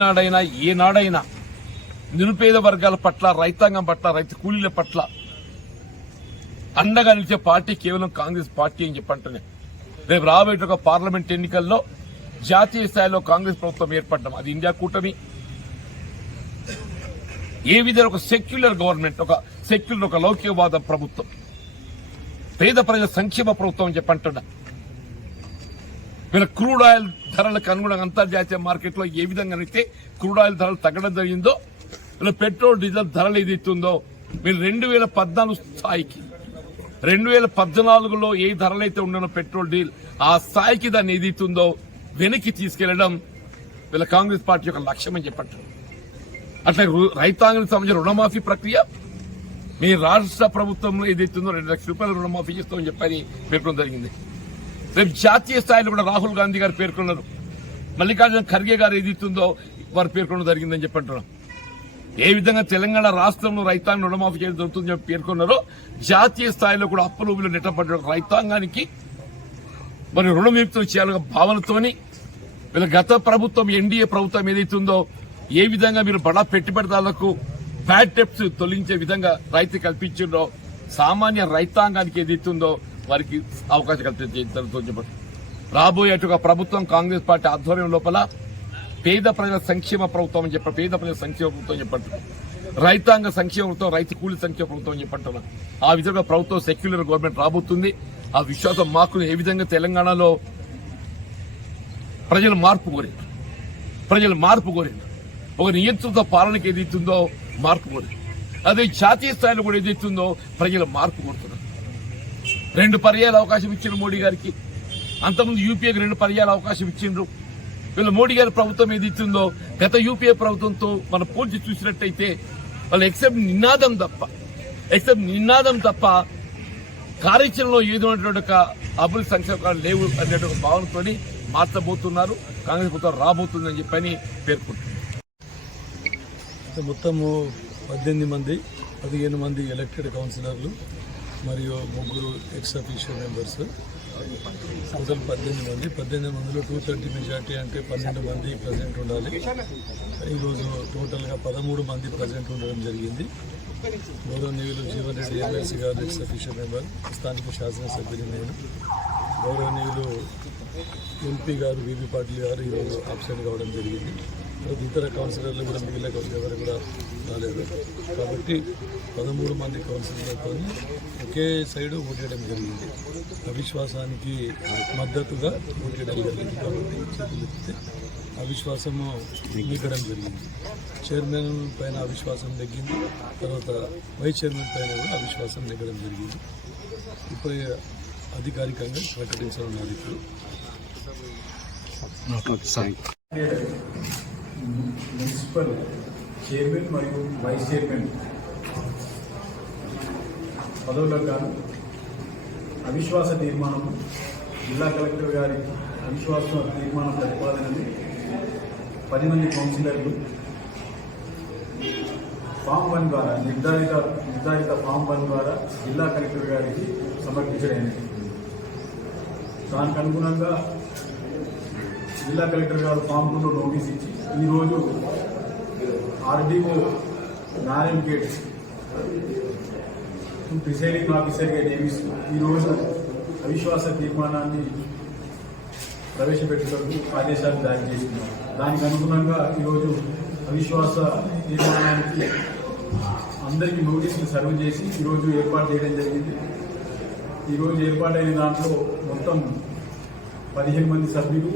ఏనాడైనా నిరుపేద వర్గాల పట్ల, రైతాంగం పట్ల, రైతు కూలీల పట్ల అండగా నిలిచే పార్టీ కేవలం కాంగ్రెస్ పార్టీ అని చెప్పంటేనే రేపు రాబోయే ఒక పార్లమెంట్ ఎన్నికల్లో జాతీయ స్థాయిలో కాంగ్రెస్ ప్రభుత్వం ఏర్పడడం, అది ఇండియా కూటమి ఏ విధంగా ఒక సెక్యులర్ గవర్నమెంట్, ఒక లౌకికవాద ప్రభుత్వం, పేద ప్రజల సంక్షేమ ప్రభుత్వం అని చెప్పంటున్నా. వీళ్ళ క్రూడ్ ఆయిల్ ధరలకు అనుగుణంగా అంతర్జాతీయ మార్కెట్లో ఏ విధంగా అయితే క్రూడ్ ఆయిల్ ధరలు తగ్గడం జరిగిందో, వీళ్ళ పెట్రోల్ డీజిల్ ధరలు ఏదైతుందో వీళ్ళు 2014 స్థాయికి 2014లో ఏ ధరలైతే ఉండనో పెట్రోల్ డీజిల్ ఆ స్థాయికి దాన్ని ఏదైతుందో వెనక్కి తీసుకెళ్లడం వీళ్ళ కాంగ్రెస్ పార్టీ యొక్క లక్ష్యం అని చెప్పంటారు. అట్లా రైతాంగానికి సంబంధించిన రుణమాఫీ ప్రక్రియ మీ రాష్ట్ర ప్రభుత్వంలో ఏదైతుందో 2 లక్షల రూపాయల రుణమాఫీ చేస్తామని చెప్పని పేర్కొనడం జరిగింది. రేపు జాతీయ స్థాయిలో కూడా రాహుల్ గాంధీ గారు పేర్కొన్నారు, మల్లికార్జున ఖర్గే గారు ఏదైతుందో వారు పేర్కొనడం జరిగిందని చెప్పంటున్నాం. ఏ విధంగా తెలంగాణ రాష్ట్రంలో రైతాంగం రుణమాఫీ చేయడం జరుగుతుందని చెప్పి పేర్కొన్నారో, జాతీయ స్థాయిలో కూడా అప్పులు నెట్టబడ్డ రైతాంగానికి మరి రుణవిముక్తం చేయాలనే భావనతోని వీళ్ళ గత ప్రభుత్వం ఎన్డీఏ ప్రభుత్వం ఏదైతుందో ఏ విధంగా మీరు బడా పెట్టుబడిదారులకు బ్యాడ్ టెప్స్ తొలగించే విధంగా రైతు కల్పించిందో, సామాన్య రైతాంగానికి ఏదైతుందో వారికి అవకాశం కల్పించడం. రాబోయే ప్రభుత్వం కాంగ్రెస్ పార్టీ ఆధ్వర్యం లోపల పేద ప్రజల సంక్షేమ ప్రభుత్వం అని చెప్పారు, పేద ప్రజల సంక్షేమ ప్రభుత్వం చెప్పంటున్నారు, రైతాంగ సంక్షేమ ప్రభుత్వం, రైతు కూలీ సంక్షేమ ప్రభుత్వం అని చెప్పంటున్నారు. ఆ విధంగా ప్రభుత్వం సెక్యులర్ గవర్నమెంట్ రాబోతుంది. ఆ విశ్వాసం మాకు ఏ విధంగా తెలంగాణలో ప్రజలు మార్పు కోరారు, ఒక నియంత్రిత పాలనకి ఏదైతుందో మార్పు కోరారు. అదే జాతీయ స్థాయిలో కూడా ఏదైతుందో ప్రజలు మార్పు కోరుతున్నారు. 2 పర్యాయాల అవకాశం ఇచ్చిన మోడీ గారికి, అంతకుముందు యూపీఏకి 2 పర్యాయాల అవకాశం ఇచ్చిండ్రు. వీళ్ళు మోడీ గారి ప్రభుత్వం ఏదైతుందో గత యూపీఏ ప్రభుత్వంతో మనం పోల్చి చూసినట్టయితే వాళ్ళు ఎక్సెప్ట్ నినాదం తప్ప కార్యాచరణలో ఏదైనటువంటి ఒక అభివృద్ధి సంక్షేమాలు లేవు అనేటువంటి భావనతో మార్చబోతున్నారు. కాంగ్రెస్ ప్రభుత్వం రాబోతుందని చెప్పని పేర్కొంటున్నారు. మొత్తము 15 మంది ఎలక్టెడ్ కౌన్సిలర్లు మరియు 3 ఎక్స్ అఫీషియో మెంబర్స్, టోటల్ 18 మందిలో 230 మెజార్టీ అంటే 12 మంది ప్రజెంట్ ఉండాలి. ఈరోజు టోటల్గా 13 మంది ప్రజెంట్ ఉండడం జరిగింది. గౌరవనీయులు జీవన్ రెడ్డి ఎమ్మెల్సీ గారు ఎక్స్ అఫీషియో మెంబర్, స్థానిక శాసనసభ్యులు నేను, గౌరవనీయులు ఎంపీ గారు వివి పాటిల్ గారు ఈరోజు అబ్సెంట్ కావడం జరిగింది. ఇతర కౌన్సిలర్లు కూడా మిగిలిన ఎవరు కూడా రాలేదు. కాబట్టి 13 మంది కౌన్సిలర్లతో ఒకే సైడు ఓటేయడం జరిగింది. అవిశ్వాసానికి మద్దతుగా ఓటేయడం జరిగింది. కాబట్టి చేతులెత్తితే అవిశ్వాసము నెగ్గడం జరిగింది. చైర్మన్ పైన అవిశ్వాసం నెగ్గింది, తర్వాత వైస్ చైర్మన్ పైన కూడా అవిశ్వాసం నెగ్గడం జరిగింది. ఇప్పుడు అధికారికంగా ప్రకటించనున్నారు. మున్సిపల్ చైర్మన్ మరియు వైస్ చైర్మన్ పదవులకు గాను అవిశ్వాస తీర్మానం, జిల్లా కలెక్టర్ గారి అవిశ్వాస తీర్మానం ప్రతిపాదనని 10 మంది కౌన్సిలర్లు ఫామ్ 1 ద్వారా నిర్ధారిత ఫామ్ 1 ద్వారా జిల్లా కలెక్టర్ గారికి సమర్పించడానికి, దానికి అనుగుణంగా జిల్లా కలెక్టర్ గారు ఫామ్ 2లో నోటీస్ ఇచ్చి ఈరోజు ఆర్డీఓ నారాయణ గేట్ ప్రిసైడింగ్ ఆఫీసర్గా నియమిస్తూ ఈరోజు అవిశ్వాస తీర్మానాన్ని ప్రవేశపెట్టుటకు ఆదేశాలు జారీ చేస్తున్నారు. దానికి అనుగుణంగా ఈరోజు అవిశ్వాస తీర్మానానికి అందరికీ నోటీసులు సర్వ్ చేసి ఈరోజు ఏర్పాటు చేయడం జరిగింది. ఈరోజు ఏర్పాటైన దాంట్లో మొత్తం 15 మంది సభ్యులు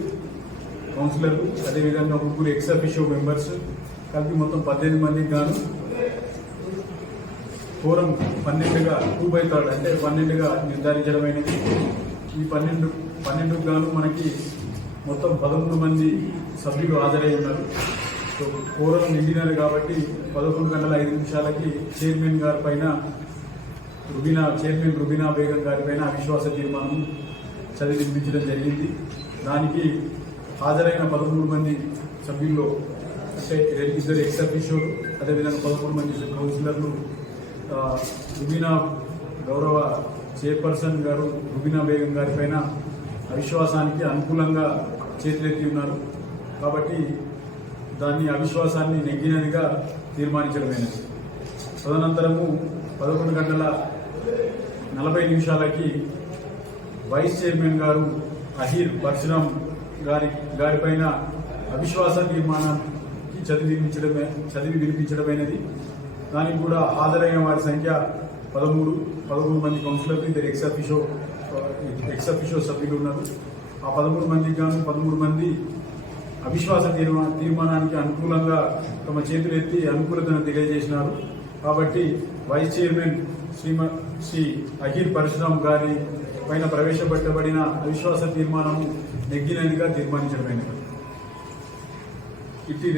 కౌన్సిలర్లు, అదేవిధంగా 3 ఎక్స్ అఫీషియో మెంబర్స్ కలిపి మొత్తం 18 మందికి గాను కోరం 12గా 2/3 అంటే 12గా నిర్ధారించడమైనది. ఈ 12కు గాను మనకి మొత్తం 13 మంది సభ్యులు హాజరై ఉన్నారు. సో కోరం నిండినారు కాబట్టి 11 గంటల 5 నిమిషాలకి చైర్మన్ గారి పైన చైర్మన్ రుబీనా బేగం గారి పైన అవిశ్వాస తీర్మానం చదివి వినిపించడం జరిగింది. దానికి హాజరైన 13 మంది సభ్యుల్లో అంటే 2 ఎక్స్ అఫీషియోలు, అదేవిధంగా 13 మంది కౌన్సిలర్లు గౌరవ చైర్పర్సన్ గారు రుబీనా బేగం గారి పైన అవిశ్వాసానికి అనుకూలంగా చేతులెత్తి ఉన్నారు. కాబట్టి దాన్ని అవిశ్వాసాన్ని నెగ్గినదిగా తీర్మానించడమైనది. తదనంతరము 11:40 వైస్ చైర్మన్ గారు అహీర్ పరశురాం గారిపైన అవిశ్వాస తీర్మానానికి చదివి వినిపించడమైనది. దానికి కూడా హాజరైన వారి సంఖ్య 13 మంది కౌన్సిలర్లు, ఇద్దరు ఎక్స్ అఫిషో సభ్యులు ఉన్నారు. ఆ 13 మందికి గాను 13 మంది అవిశ్వాస తీర్మానానికి అనుకూలంగా తమ చేతులెత్తి అనుకూలతను తెలియజేసినారు. కాబట్టి వైస్ చైర్మన్ శ్రీ అహీర్ పరశురాం గారి పైన ప్రవేశపెట్టబడిన అవిశ్వాస తీర్మానము నెగ్గినదిగా తీర్మానించడమైనది. ఇట్టి